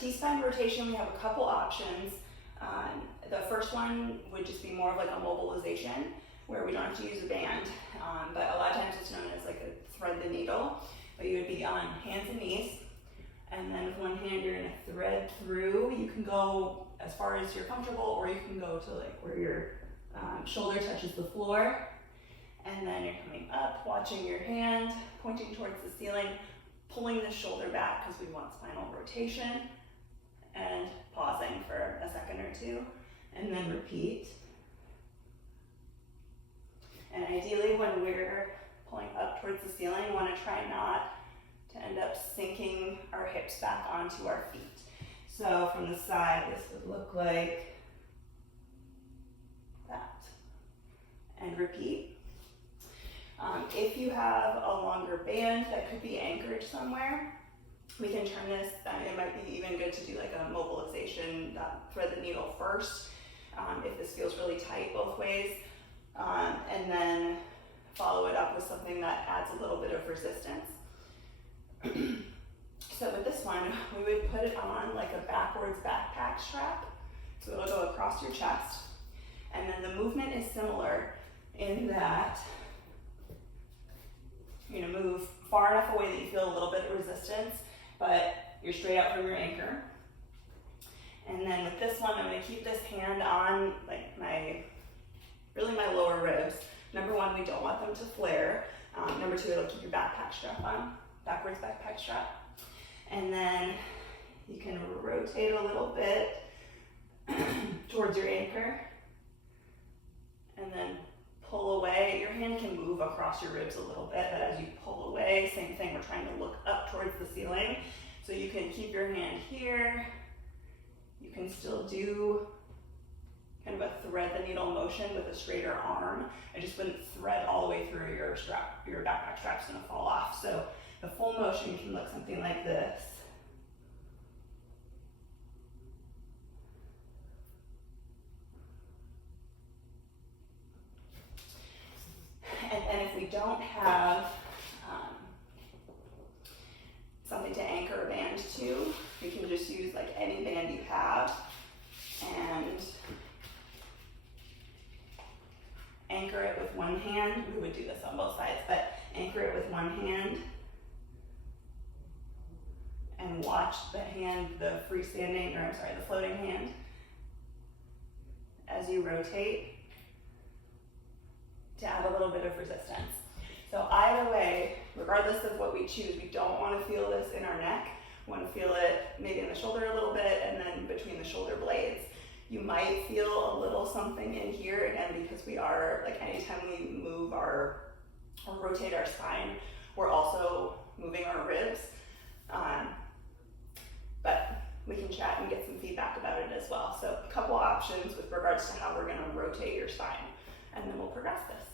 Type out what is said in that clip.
T-spine rotation, we have a couple options. The first one would just be more of like a mobilization, where we don't have to use a band, but a lot of times it's known as like a thread the needle, but you would be on hands and knees, and then with one hand you're gonna thread through. You can go as far as you're comfortable, or you can go to like where your shoulder touches the floor, and then you're coming up, watching your hand, pointing towards the ceiling, pulling the shoulder back because we want spinal rotation, and pausing for a second or two, and then repeat. And ideally when we're pulling up towards the ceiling, we want to try not to end up sinking our hips back onto our feet. So from the side, this would look like that. And repeat. If you have a longer band that could be anchored somewhere, we can turn this, it might be even good to do like a mobilization, thread the needle first, if this feels really tight both ways, and then follow it up with something that adds a little bit of resistance. So with this one, we would put it on like a backwards backpack strap, so it'll go across your chest, and then the movement is similar in that you're gonna move far enough away that you feel a little bit of resistance, but you're straight out from your anchor. And then with this one, I'm gonna keep this hand on like really my lower ribs. Number one, we don't want them to flare. Number two, it'll keep your backpack strap on, backwards backpack strap. And then you can rotate a little bit towards your anchor, and then pull away. Your hand can move across your ribs a little bit, but as you pull away, same thing, we're trying to look up towards the ceiling. So you can keep your hand here. You can still do kind of a thread the needle motion with a straighter arm. I just wouldn't thread all the way through your strap. Your backpack strap's gonna fall off. So the full motion can look something like this. And if we don't have something to anchor a band to, you can just use like any band you have and anchor it with one hand. We would do this on both sides, but anchor it with one hand and watch the hand, the floating hand as you rotate to add a little bit of resistance. So either way, regardless of what we choose, we don't want to feel this in our neck. We want to feel it maybe in the shoulder a little bit, and then between the shoulder blades. You might feel a little something in here, again, because we are, like anytime we move or rotate our spine, we're also moving our ribs. But we can chat and get some feedback about it as well. So a couple options with regards to how we're going to rotate your spine, and then we'll progress this.